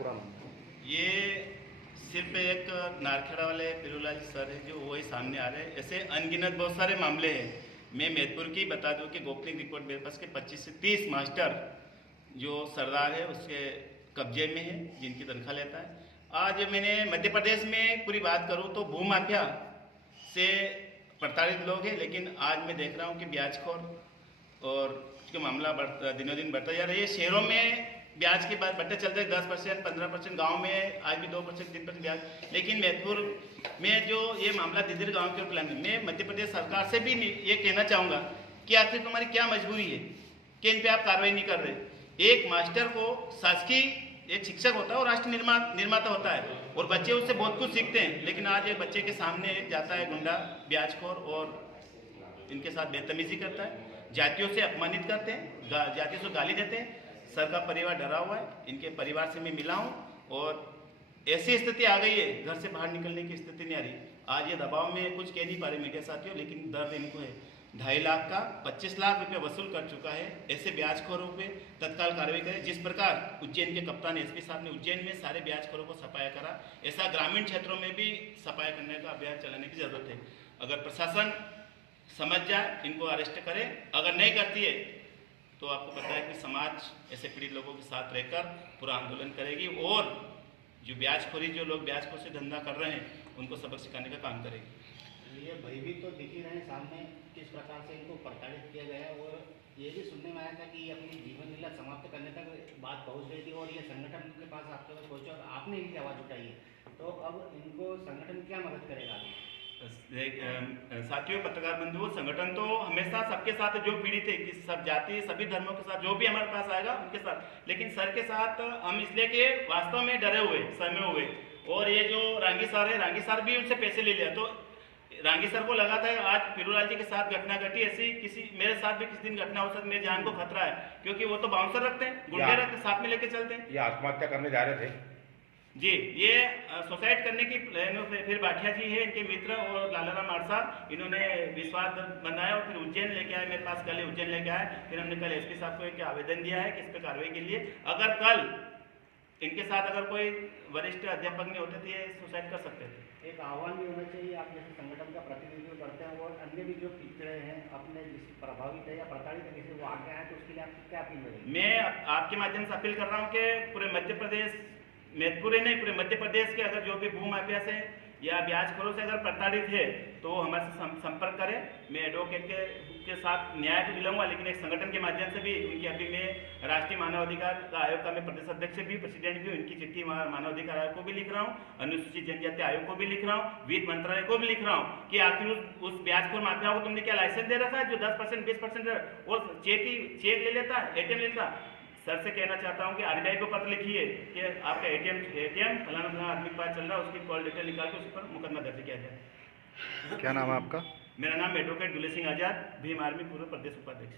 पूरा मामला? ये सिर्फ एक नारखेड़ा वाले पिरूलाल सर है जो वही सामने आ रहे हैं। ऐसे अनगिनत बहुत सारे मामले हैं। मैं मैदपुर की बता दूं कि गोपनीय रिपोर्ट मेरे पास के 25 से 30 मास्टर जो सरदार है उसके कब्जे में है, जिनकी तनख्वाह लेता है। आज मैंने मध्य प्रदेश में पूरी बात करूं तो भूमाफिया से प्रताड़ित लोग हैं, लेकिन आज मैं देख रहा हूं कि ब्याजखोर और उसका मामला दिनों दिन बढ़ता जा रहा है। ये शहरों में ब्याज के बाद बढ़ते चलते 10%, 15%, गाँव में आज भी 2%, 3% ब्याज। लेकिन मैदपुर में जो ये मामला दिदर गाँव के प्लान में, मैं मध्य प्रदेश सरकार से भी ये कहना चाहूँगा कि आखिर तुम्हारी क्या मजबूरी है कि इन पे आप कार्रवाई नहीं कर रहे। एक मास्टर को शासकीय एक शिक्षक होता है और राष्ट्र निर्माता होता है और बच्चे उससे बहुत कुछ सीखते हैं, लेकिन आज एक बच्चे के सामने जाता है गुंडा, ब्याजखोर और इनके साथ बदतमीजी करता है, जातियों से अपमानित करते हैं, जातियों से गाली देते हैं। सर का परिवार डरा हुआ है। इनके परिवार से मैं मिला हूँ और ऐसी स्थिति आ गई है, घर से बाहर निकलने की स्थिति नहीं आ रही। आज ये दबाव में कुछ कह नहीं पा रहे मीडिया साथियों, लेकिन दर्द इनको है। 2.5 लाख का 25 लाख रुपये वसूल कर चुका है। ऐसे ब्याजखोरों पे तत्काल कार्रवाई करें। जिस प्रकार उज्जैन के कप्तान एसपी साहब ने उज्जैन में सारे ब्याजखोरों को सफाया करा, ऐसा ग्रामीण क्षेत्रों में भी सफाया करने का अभियान चलाने की जरूरत है। अगर प्रशासन समझ जाए, इनको अरेस्ट करे। अगर नहीं करती है तो आपको पता है कि समाज ऐसे पीड़ित लोगों के साथ रहकर पूरा आंदोलन करेगी और जो ब्याजखोरी, जो लोग ब्याजखोर से धंधा कर रहे हैं, उनको सबक सिखाने का काम करेगी। ये भयभीत तो दिख ही रहे हैं सामने, किस प्रकार से इनको प्रताड़ित किया गया है। और ये भी सुनने में आया था कि अपनी जीवन लीला समाप्त करने तक बात पहुंच गई थी और ये संगठन के पास आपके पास पहुंचा और आपने इनकी आवाज़ उठाई है। तो अब इनको संगठन क्या मदद करेगा? साथियों, पत्रकार बंधुओं, संगठन तो हमेशा सबके साथ जो पीड़ित है, कि सब जाति, सभी धर्मों के साथ जो भी हमारे पास आएगा उनके साथ। लेकिन सर के साथ हम इसलिए कि वास्तव में डरे हुए, सहमे हुए। और ये जो रांगी सर है, रांगी सर भी उनसे पैसे ले लिया। तो रांगी सर को लगा था आज पिरूलाल जी के साथ घटना घटी, ऐसी किसी मेरे साथ भी किसी दिन घटना हो सकती, मेरी जान को खतरा है, क्योंकि वो तो बाउंसर रखते हैं, गुंडे रखते हैं, साथ में लेके चलते हैं। ये आत्महत्या करने जा रहे थे जी, ये सुसाइड करने की प्लान में फिर भाटिया जी है, इनके मित्र, और लालाराम आरसा, इन्होंने विश्वास बनाया और फिर उज्जैन लेके आए मेरे पास। कल उज्जैन लेके आए, फिर हमने कल एसपी साहब को एक आवेदन दिया है कि इस पर कार्रवाई के लिए। अगर कल इनके साथ अगर कोई वरिष्ठ अध्यापक नहीं होते तो ये सुसाइड कर सकते थे। एक आह्वान भी होना चाहिए, आप जैसे संगठन का प्रतिनिधित्व करते हैं और अन्य भी जो पिछड़े हैं, अपने जिस प्रभावित है या प्रताड़ित है किसी वो आगे आए, तो उसके लिए आपकी क्या अपील है? मैं आपके माध्यम से अपील कर रहा हूँ कि पूरे मध्य प्रदेश, मैदपुर ही नहीं, पूरे मध्य प्रदेश के अगर जो भी भूमाफिया से या ब्याजखोरों से अगर प्रताड़ित है तो हमारे से संपर्क करें। मैं एडवोकेट के साथ न्याय तो दिलाऊंगा, लेकिन एक संगठन के माध्यम से भी उनकी अभी मैं राष्ट्रीय मानवाधिकार आयोग का मैं प्रदेश अध्यक्ष भी, प्रेसिडेंट भी, उनकी चिट्ठी मानवाधिकार आयोग को भी लिख रहा हूँ, अनुसूचित जनजाति आयोग को भी लिख रहा हूँ, वित्त मंत्रालय को भी लिख रहा हूँ कि आखिर उस ब्याजखोर माफिया को तुमने क्या लाइसेंस दे रखा है जो 10%, 20% और चेक ले लेता है, एटीएम लेता। सर से कहना चाहता हूं कि आरबीआई को पत्र लिखिए कि आपका एटीएम फलाना आदमी के पास चल रहा है, उसकी कॉल डिटेल निकाल के उस पर मुकदमा दर्ज किया जाए। क्या नाम है आपका? मेरा नाम एडवोकेट दुले सिंह आजाद, भीम आर्मी पूर्व प्रदेश उपाध्यक्ष।